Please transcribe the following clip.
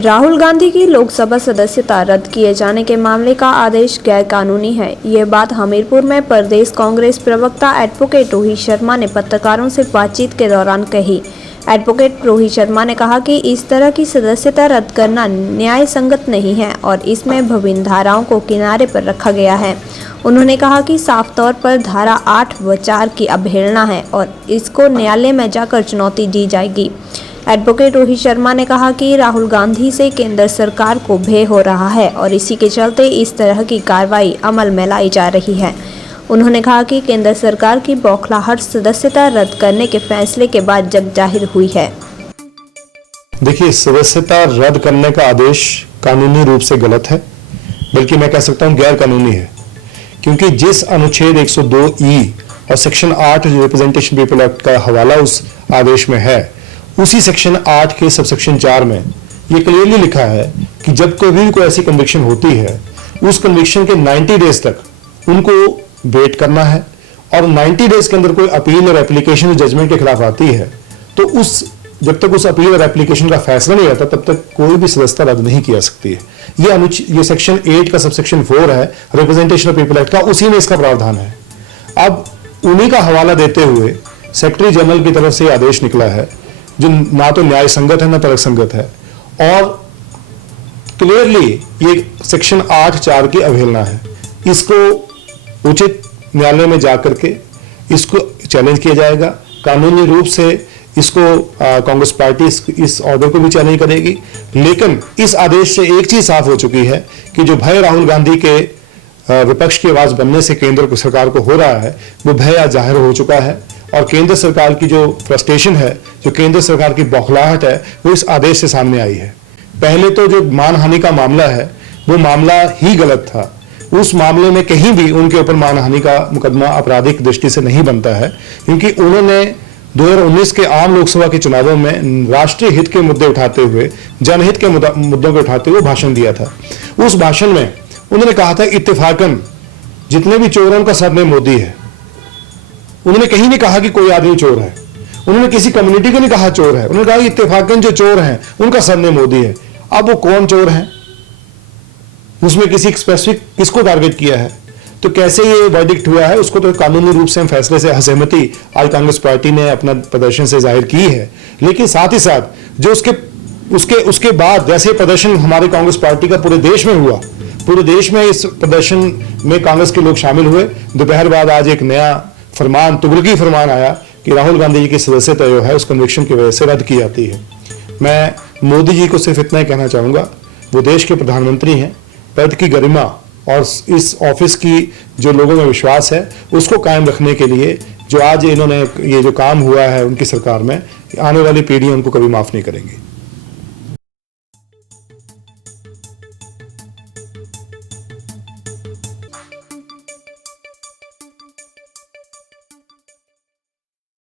राहुल गांधी की लोकसभा सदस्यता रद्द किए जाने के मामले का आदेश गैर कानूनी है। ये बात हमीरपुर में प्रदेश कांग्रेस प्रवक्ता एडवोकेट रोहित शर्मा ने पत्रकारों से बातचीत के दौरान कही। एडवोकेट रोहित शर्मा ने कहा कि इस तरह की सदस्यता रद्द करना न्याय संगत नहीं है और इसमें विभिन्न धाराओं को किनारे पर रखा गया है। उन्होंने कहा कि साफ तौर पर धारा 8 विचार की अवहेलना है और इसको न्यायालय में जाकर चुनौती दी जाएगी। एडवोकेट रोहित शर्मा ने कहा कि राहुल गांधी से केंद्र सरकार को भय हो रहा है और इसी के चलते इस तरह की कार्रवाई अमल में लाई जा रही है। उन्होंने कहा कि केंद्र सरकार की बौखलाहट सदस्यता रद्द करने के फैसले के बाद जग जाहिर हुई है। देखिए, सदस्यता रद्द करने का आदेश कानूनी रूप से गलत है, बल्कि मैं कह सकता हूं गैर कानूनी है, क्योंकि जिस अनुच्छेद 102E और सेक्शन 8 रिप्रेजेंटेशन पीपल एक्ट का हवाला उस आदेश में है, उसी सेक्शन 8 के सबसेक्शन 4 में ये क्लियरली लिखा है कि जब कभी कोई ऐसी कन्विक्शन होती है, उस कन्विक्शन के 90 डेज तक उनको वेट करना है और 90 डेज के अंदर कोई अपील और एप्लीकेशन जजमेंट के खिलाफ आती है तो जब तक उस अपील और एप्लीकेशन का फैसला नहीं आता तब तक कोई भी सदस्यता रद्द नहीं की जा सकती है। ये सेक्शन 8 का सबसेक्शन 4 है रिप्रेजेंटेशन ऑफ पीपल एक्ट का, उसी में इसका प्रावधान है। अब उन्हीं का हवाला देते हुए सेक्रेटरी जनरल की तरफ से आदेश निकला है जो ना तो न्याय संगत है ना तर्क संगत है और क्लियरली ये सेक्शन 8(4) की अवहेलना है। इसको उचित न्यायालय में जाकर के इसको चैलेंज किया जाएगा। कानूनी रूप से इसको कांग्रेस पार्टी इस ऑर्डर को भी चैलेंज करेगी, लेकिन इस आदेश से एक चीज साफ हो चुकी है कि जो भय राहुल गांधी के विपक्ष की आवाज बनने से केंद्र सरकार को हो रहा है, वो भय आज जाहिर हो चुका है और केंद्र सरकार की जो फ्रस्ट्रेशन है, जो केंद्र सरकार की बौखलाहट है, वो इस आदेश से सामने आई है। पहले तो जो मानहानि का मामला है वो मामला ही गलत था। उस मामले में कहीं भी उनके ऊपर मानहानि का मुकदमा आपराधिक दृष्टि से नहीं बनता है, क्योंकि उन्होंने 2019 के आम लोकसभा के चुनावों में राष्ट्रीय हित के मुद्दे उठाते हुए, जनहित के मुद्दों को उठाते हुए भाषण दिया था। उस भाषण में उन्होंने कहा था इत्तेफाकन जितने भी चोर हैं उनका सरनेम मोदी है। उन्होंने कहीं नहीं कहा कि कोई आदमी चोर है, उन्होंने किसी कम्युनिटी को नहीं कहा चोर है, उन्होंने कहा इत्तेफाकन जो चोर हैं उनका सरनेम मोदी है। अब वो कौन चोर है, उसमें किसी स्पेसिफिक किसको टारगेट किया है, तो कैसे ये वर्डिक्ट हुआ है, उसको तो कानूनी रूप से हम फैसले से असहमति आज कांग्रेस पार्टी ने अपना प्रदर्शन से जाहिर की है। लेकिन साथ ही साथ जो उसके बाद जैसे प्रदर्शन हमारे कांग्रेस पार्टी का पूरे देश में हुआ, पूरे देश में इस प्रदर्शन में कांग्रेस के लोग शामिल हुए। दोपहर बाद आज एक नया फरमान, तुगलकी फरमान आया कि राहुल गांधी जी की सदस्यता जो है उस कन्विक्शन की वजह से रद्द की जाती है। मैं मोदी जी को सिर्फ इतना ही कहना चाहूंगा, वो देश के प्रधानमंत्री हैं, पद की गरिमा और इस ऑफिस की जो लोगों में विश्वास है उसको कायम रखने के लिए जो आज इन्होंने ये जो काम हुआ है उनकी सरकार में, आने वाली पीढ़ी उनको कभी माफ नहीं करेंगी।